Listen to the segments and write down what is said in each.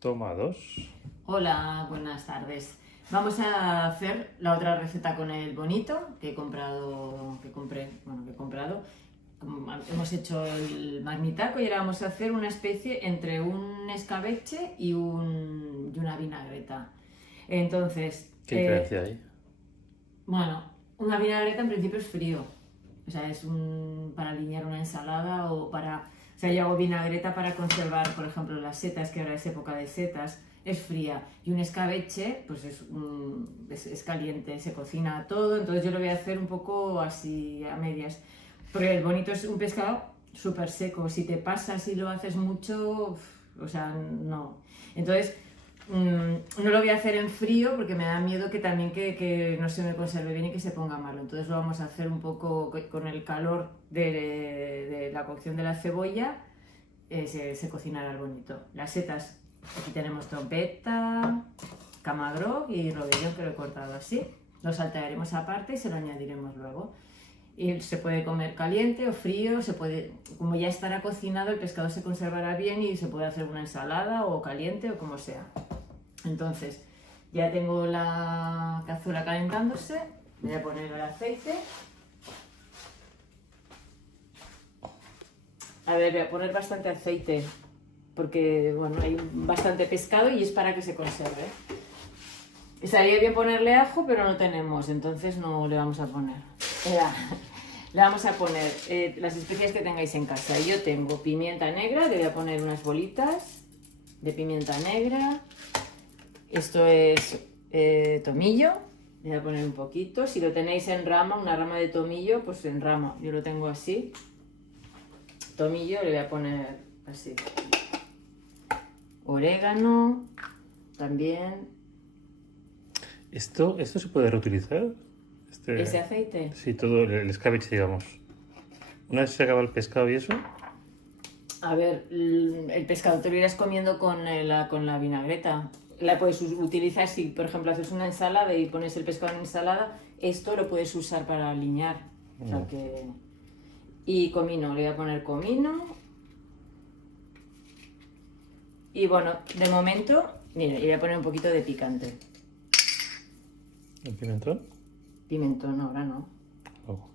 Toma dos. Hola, buenas tardes. Vamos a hacer la otra receta con el bonito que he comprado, que compré. Hemos hecho el magnitaco y ahora vamos a hacer una especie entre un escabeche y una vinagreta. Entonces, ¿Qué diferencia hay? bueno, una vinagreta en principio es frío. O sea, es para aliñar una ensalada o para... O sea, yo hago vinagreta para conservar, por ejemplo, las setas, que ahora es época de setas, es fría. Y un escabeche, pues es caliente, se cocina todo. Entonces yo lo voy a hacer un poco así a medias. Porque el bonito es un pescado súper seco. Si te pasas y lo haces mucho, o sea, no. Entonces... no lo voy a hacer en frío porque me da miedo que también que no se me conserve bien y que se ponga malo. Entonces lo vamos a hacer un poco con el calor de la cocción de la cebolla, se cocinará el bonito. Las setas, aquí tenemos trompeta, camagró y rodillón que lo he cortado así. Lo saltearemos aparte y se lo añadiremos luego. Y se puede comer caliente o frío, como ya estará cocinado, el pescado se conservará bien y se puede hacer una ensalada o caliente o como sea. Entonces, ya tengo la cazuela calentándose, voy a poner el aceite. A ver, voy a poner bastante aceite, porque bueno, hay bastante pescado y es para que se conserve. Estaría bien ponerle ajo, pero no tenemos, entonces no le vamos a poner. Le vamos a poner las especias que tengáis en casa. Yo tengo pimienta negra, le voy a poner unas bolitas de pimienta negra. Esto es tomillo, le voy a poner un poquito. Si lo tenéis en rama, una rama de tomillo, pues en rama. Yo lo tengo así. Tomillo le voy a poner así. Orégano, también. ¿Esto se puede reutilizar? ¿Ese aceite? Sí, todo el escabeche, digamos. Una vez se acaba el pescado y eso. A ver, el pescado te lo irás comiendo con la vinagreta. La puedes utilizar si, por ejemplo, haces una ensalada y pones el pescado en ensalada, esto lo puedes usar para aliñar. O sea que... Y comino, le voy a poner comino. Y bueno, de momento, mire, le voy a poner un poquito de picante. ¿El pimentón? Pimentón, ahora no. Luego.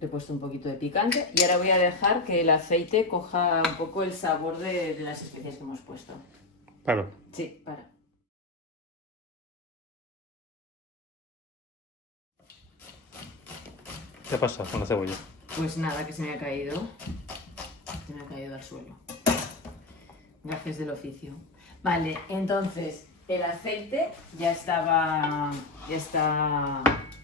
Le he puesto un poquito de picante y ahora voy a dejar que el aceite coja un poco el sabor de las especias que hemos puesto. Paro. Sí, para. ¿Qué pasa con la cebolla? Pues nada, que se me ha caído. Se me ha caído al suelo. Gajes del oficio. Vale, entonces el aceite ya está,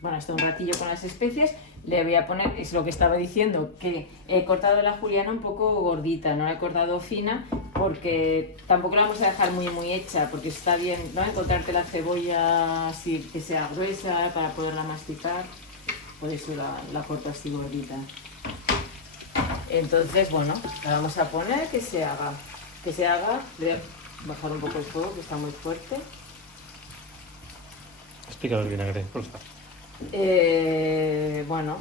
bueno, está un ratillo con las especias. Le voy a poner, es lo que estaba diciendo, que he cortado la juliana un poco gordita, no la he cortado fina, porque tampoco la vamos a dejar muy hecha, porque está bien, ¿no? Encontrarte la cebolla así, que sea gruesa para poderla masticar, por eso la corto así gordita. Entonces, bueno, la vamos a poner que se haga, voy a bajar un poco el fuego, que está muy fuerte. Explícalo el vinagre, por favor. Bueno,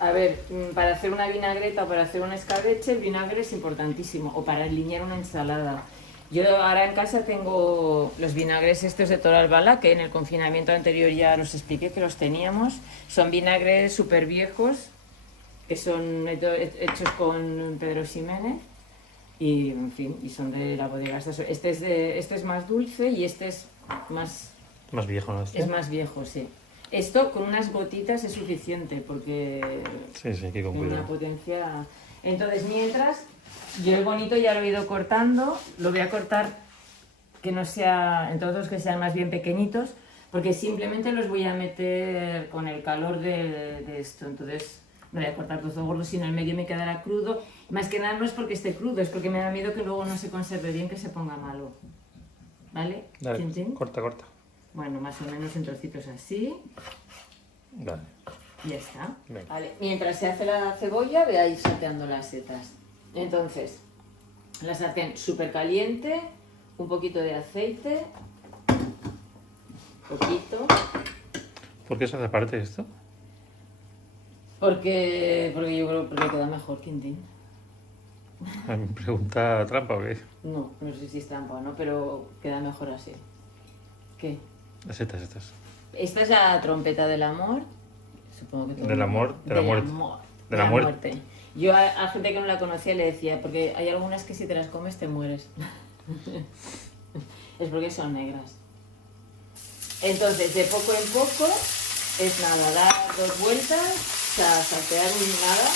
a ver, para hacer una vinagreta o para hacer un escabeche, el vinagre es importantísimo, o para aliñar una ensalada. Yo ahora en casa tengo los vinagres estos de Toralbala, que en el confinamiento anterior ya los expliqué que los teníamos. Son vinagres súper viejos, que son hechos con Pedro Ximénez, y en fin, y son de la bodega. Este es más dulce y este es más... Más viejo, ¿no? Es más viejo, sí. Esto con unas gotitas es suficiente porque Sí, que con tiene cuidado. una potencia. Entonces, mientras, yo el bonito ya lo he ido cortando, lo voy a cortar que no sea, en todos que sean más bien pequeñitos, porque simplemente los voy a meter con el calor de esto. Entonces, me voy a cortar trozos gordos y en el medio me quedará crudo. Más que nada no es porque esté crudo, es porque me da miedo que luego no se conserve bien, que se ponga malo. ¿Vale? Dale, ¿Tin, tin? corta. Bueno, más o menos en trocitos así. Dale. Y ya está. Venga. Vale. Mientras se hace la cebolla, voy a ir salteando las setas. Entonces, la sartén súper caliente, un poquito de aceite, poquito, ¿Por qué se hace aparte esto? porque yo creo que queda mejor, Quintín. Pregunta trampa, ¿o qué? No, no sé si es trampa o no, pero queda mejor así. ¿Qué? Las setas estas. Esta es la trompeta del amor. Supongo que todo Del el mundo- amor, de la muerte. amor, De la muerte. Yo a gente que no la conocía le decía, porque hay algunas que si te las comes te mueres. Es porque son negras. Entonces, de poco en poco, es nada, dar 2 vueltas, o sea, saltear nada.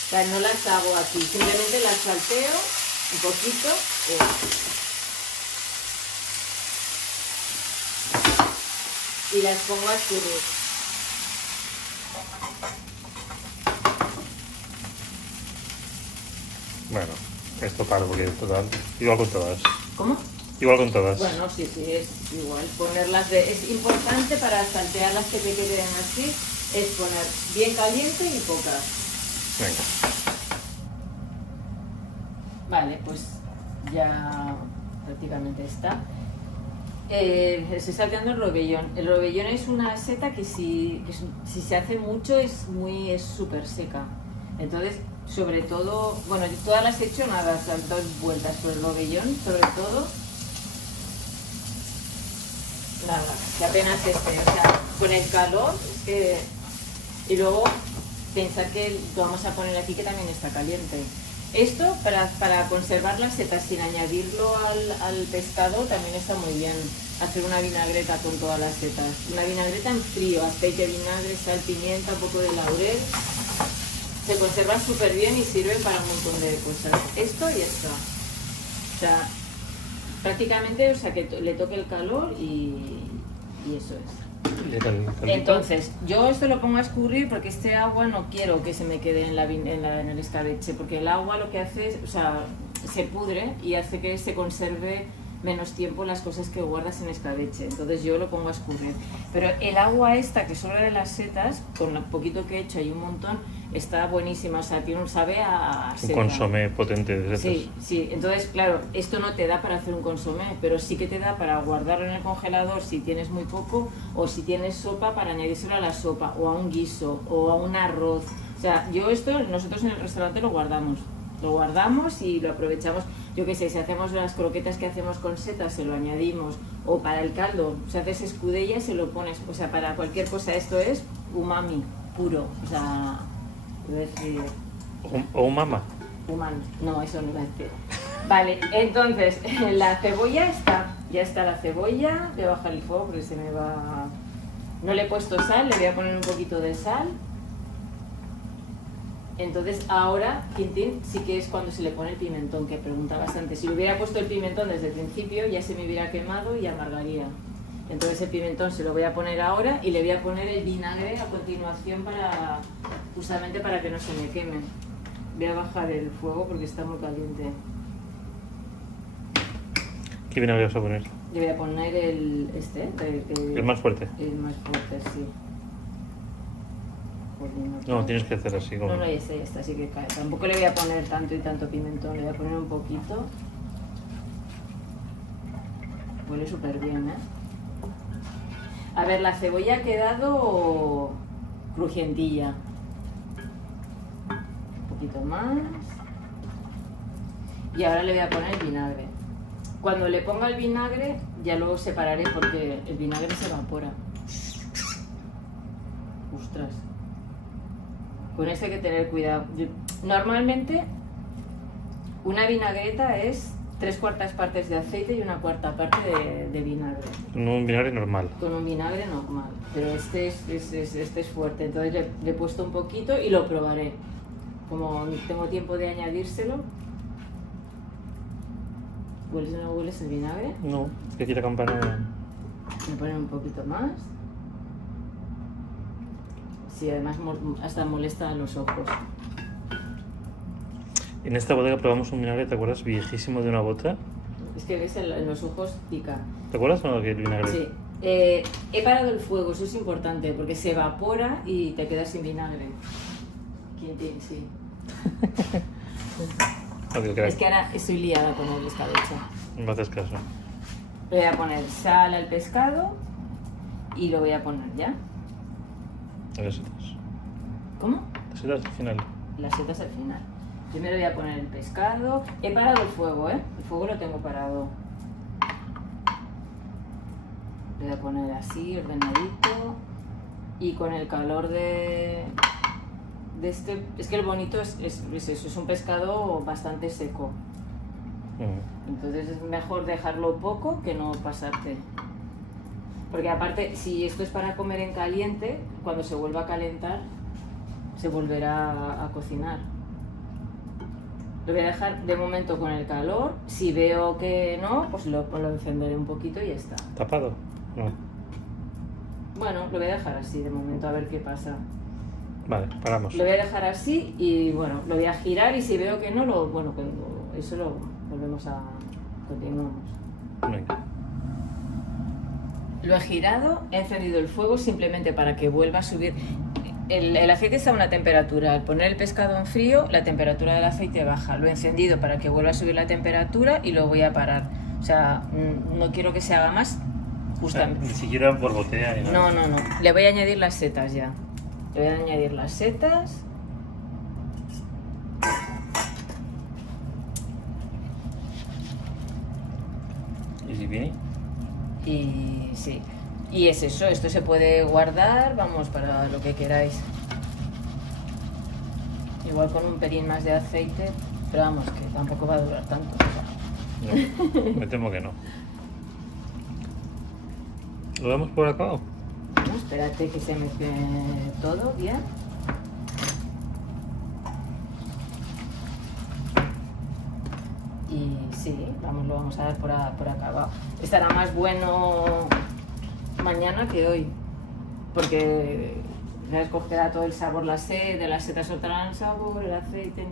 O sea, no las hago aquí, simplemente las salteo un poquito. Y las pongo a escurrir. Bueno, esto paro porque total. Igual con todas. ¿Cómo? Igual con todas. Bueno, sí, es igual. Ponerlas es importante para saltear las que te queden así, es poner bien caliente y pocas. Venga. Vale, pues ya prácticamente está. Estoy salteando el robellón. El robellón es una seta que si se hace mucho es súper seca. Entonces, sobre todo, bueno, yo todas las he hecho nada, las 2 vueltas por el robellón, sobre todo. Nada, que apenas esté, o sea, con el calor, es que... Y luego pensar que lo vamos a poner aquí que también está caliente. Esto para conservar las setas sin añadirlo al pescado también está muy bien. Hacer una vinagreta con todas las setas. Una vinagreta en frío, aceite, vinagre, sal, pimienta, un poco de laurel. Se conserva súper bien y sirve para un montón de cosas. Esto y esto. O sea, prácticamente, o sea, que le toque el calor y eso es. ¿Y el caldito? Entonces, yo esto lo pongo a escurrir porque este agua no quiero que se me quede en el escabeche, porque el agua lo que hace es, o sea, se pudre y hace que se conserve menos tiempo las cosas que guardas en escabeche. Entonces yo lo pongo a escurrir. Pero el agua esta, que solo de las setas, con lo poquito que he hecho y un montón, está buenísima. O sea, tiene un sabe a Un seta. consomé potente de setas. Sí, sí. Entonces, claro, esto no te da para hacer un consomé, pero sí que te da para guardarlo en el congelador si tienes muy poco, o si tienes sopa para añadírselo a la sopa, o a un guiso, o a un arroz. O sea, nosotros en el restaurante lo guardamos y lo aprovechamos. Yo qué sé, si hacemos las croquetas que hacemos con setas, se lo añadimos, o para el caldo, si haces escudella, se lo pones, o sea, para cualquier cosa. Esto es umami puro, o sea, iba a decir... O un mama. Humano. No, eso no iba a decir. Vale, entonces, la cebolla está. Ya está la cebolla. Voy a bajar el fuego porque se me va... No le he puesto sal, le voy a poner un poquito de sal. Entonces ahora, Quintín, sí que es cuando se le pone el pimentón, que preguntabas antes. Si le hubiera puesto el pimentón desde el principio, ya se me hubiera quemado y amargaría. Entonces el pimentón se lo voy a poner ahora y le voy a poner el vinagre a continuación justamente para que no se me queme. Voy a bajar el fuego porque está muy caliente. ¿Qué vinagre vas a poner? Le voy a poner el El más fuerte. El más fuerte, sí. No, tienes que hacer así como... No, ya está, así que cae. Tampoco le voy a poner tanto y tanto pimentón, le voy a poner un poquito. Huele súper bien, ¿eh? A ver, la cebolla ha quedado crujientilla. Un poquito más. Y ahora le voy a poner el vinagre. Cuando le ponga el vinagre, ya luego separaré porque el vinagre se evapora. Ostras. Con esto hay que tener cuidado. Normalmente, una vinagreta es 3/4 partes de aceite y 1/4 parte de vinagre. Con un vinagre normal. Con un vinagre normal. Pero este es fuerte. Entonces le he puesto un poquito y lo probaré. Como tengo tiempo de añadírselo. ¿Hueles o no hueles el vinagre? No, es que aquí la campana... Me ponen un poquito más. Sí, además hasta molesta a los ojos. En esta bodega probamos un vinagre, ¿te acuerdas? Viejísimo de una bota. Es que ves en los ojos pica. ¿Te acuerdas o no del vinagre? Sí. He parado el fuego, eso es importante, porque se evapora y te quedas sin vinagre. Quintín, sí. Ok, Es que ahora estoy liada con el escabeche. no me haces caso. Le voy a poner sal al pescado y lo voy a poner ya. A las setas. ¿Cómo? Las setas al final. Las setas al final. Primero voy a poner el pescado. He parado el fuego, ¿eh? El fuego lo tengo parado. Voy a poner así, ordenadito. Y con el calor de este... Es que el bonito es eso, es un pescado bastante seco. Entonces es mejor dejarlo poco que no pasarte. Porque aparte, si esto es para comer en caliente, cuando se vuelva a calentar, se volverá a cocinar. Lo voy a dejar de momento con el calor. Si veo que no, pues lo encenderé un poquito y ya está. ¿Tapado? No. Bueno, lo voy a dejar así de momento a ver qué pasa. Vale, paramos. Lo voy a dejar así y bueno, lo voy a girar y si veo que no, eso lo volvemos a... continuamos. Venga. Lo he girado, he encendido el fuego simplemente para que vuelva a subir. El aceite está a una temperatura. Al poner el pescado en frío, la temperatura del aceite baja. Lo he encendido para que vuelva a subir la temperatura y lo voy a parar. O sea, no quiero que se haga más. Justamente. Ni siquiera borbotea ni nada. No. Le voy a añadir las setas ya. Le voy a añadir las setas. ¿Y si viene? Y sí. Y es eso, esto se puede guardar, vamos, para lo que queráis. Igual con un pelín más de aceite, pero vamos, que tampoco va a durar tanto. No, me temo que no. ¿Lo damos por acabado? No, espérate que se mezcle todo bien. Y sí, lo vamos a dar por acabado. Estará más bueno mañana que hoy, porque ya escogerá todo el sabor, de las setas soltarán sabor, el aceite,